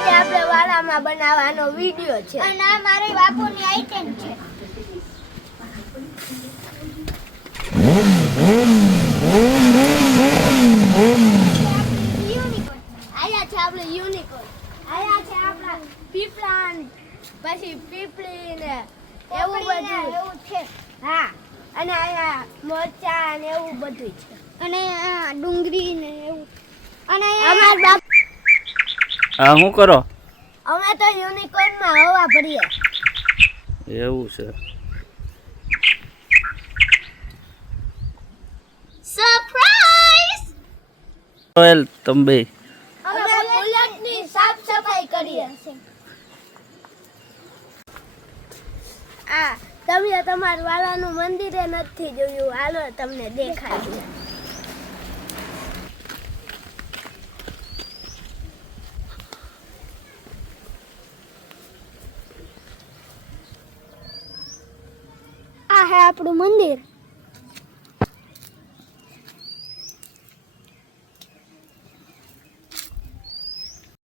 આજે આપણે વાળામાં બનાવવાનો વિડિયો છે અને આ મારી બાપુની આઈટમ છે. યુનિકોર્ન આયા છે આપણે યુનિકોર્ન આયા છે આપણા પીપળા પછી પીપળી ને એવું બધું એવું છે. હા અને આયા મરચા ને એવું બધું છે અને આ ડુંગળી ને એવું અને અમાર બાપ હા શું કરો? અમે તો યુનિકોર્ન માં હવા ભરીએ. એવું છે. સરપ્રાઈઝ! રોયલ તંબે અમે બુલેટ ની સાફ સફાઈ કરીએ છે. આ તમે તમારા વાલાનું મંદિરે નથી જોયું, હાલો તમને દેખાડું. આ હે આપણું મંદિર.